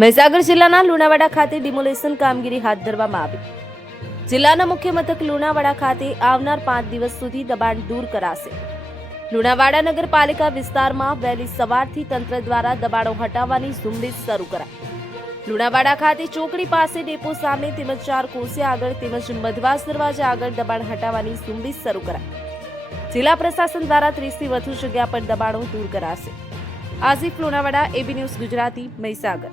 મહીસાગર જિલ્લાના લુણાવાડા ખાતે ડિમોલેશન કામગીરી હાથ ધરવામાં આવી. જિલ્લાના મુખ્ય મથક લુણાવાડા ખાતે આવનાર પાંચ દિવસ સુધી દબાણ દૂર કરાશે. લુણાવાડા નગરપાલિકા વિસ્તારમાં વહેલી સવારથી તંત્ર દ્વારા દબાણો હટાવવાની ઝુંબેશ શરૂ કરાઈ. લુણાવાડા ખાતે ચોકડી પાસે ડેપો સામે તેમજ ચાર કોસિયા આગળ તેમજ મધવાસ દરવાજા આગળ દબાણ હટાવવાની ઝુંબેશ શરૂ કરાઈ. જિલ્લા પ્રશાસન દ્વારા ત્રીસથી વધુ જગ્યા પર દબાણો દૂર કરાશે. Asif Lunawada, AB news Gujarati, Mahisagar.